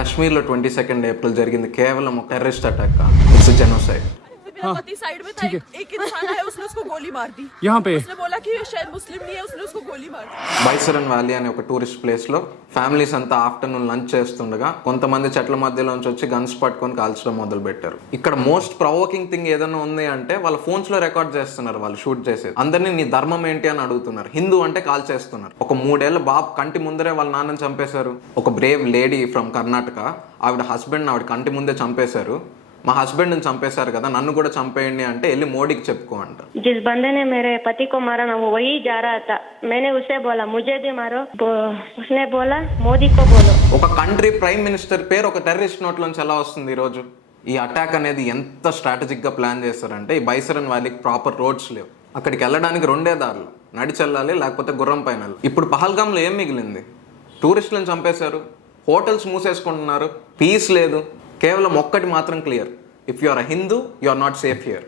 కశ్మీర్లో 22 ఏప్రిల్ జరిగింది కేవలం ఒక టెర్రరిస్ట్ అటాక్. It's genocide. मेरा पति साइड में था, एक इंसान आया, उसने उसको गोली मार दी यहाँ पे उसने बोला कि ये शायद मुस्लिम नहीं है, उसने उसको गोली मार दी. బైసరన్ వ్యాలీ అనే ఒక టూరిస్ట్ ప్లేస్ లో ఫ్యామిలీస్ అంతా ఆఫ్టర్నూన్ లంచ్ చేస్తుండగా కొంతమంది చెట్ల మధ్యలోంచి వచ్చి గన్స్ పట్టుకొని కాల్చడం మొదలు పెట్టారు. ఇక్కడ మోస్ట్ ప్రొవోకింగ్ థింగ్ ఏదైనా ఉంది అంటే వాళ్ళ ఫోన్స్ లో రికార్డ్ చేస్తున్నారు, వాళ్ళు షూట్ చేసేది. అందరినీ నీ ధర్మం ఏంటి అని అడుగుతున్నారు. హిందూ అంటే కాల్ చేస్తున్నారు. ఒక 3 ఏళ్ల బాబు కంటి ముందరే వాళ్ళ నాన్నని చంపేశారు. ఒక బ్రేవ్ లేడీ ఫ్రమ్ కర్ణాటక, ఆవిడ హస్బెండ్ ఆవిడ కంటి ముందే చంపేశారు. మా హస్బెండ్ ని చంపేశారు కదా, నన్ను కూడా చంపేయండి అంటే వెళ్ళి మోడీకి చెప్పుకో అంట. जिस बंदे ने मेरे पति को मारा ना, वो वही जा रहा था. मैंने उसे बोला मुझे भी मारो, उसने बोला मोदी को बोलो. ఒక కంట్రీ ప్రైమ్ మినిస్టర్ పేరు ఒక టెర్రరిస్ట్ నోట్లోంచి ఎలా వస్తుంది ఈ రోజు? ఈ అటాక్ అనేది ఎంత స్ట్రాటజిక్ గా ప్లాన్ చేస్తారంటే, ఈ బైసరన్ వ్యాలీకి ప్రాపర్ రోడ్స్ లేవు. అక్కడికి వెళ్ళడానికి 2 దారులు, నడిచి వెళ్ళాలి లేకపోతే గుర్రం పైన. ఇప్పుడు పహల్గామ్లో ఏం మిగిలింది? టూరిస్టులను చంపేశారు, హోటల్స్ మూసేసుకుంటున్నారు, పీస్ లేదు. కేవలం ఒక్కటి మాత్రం clear, if you are a Hindu you are not safe here.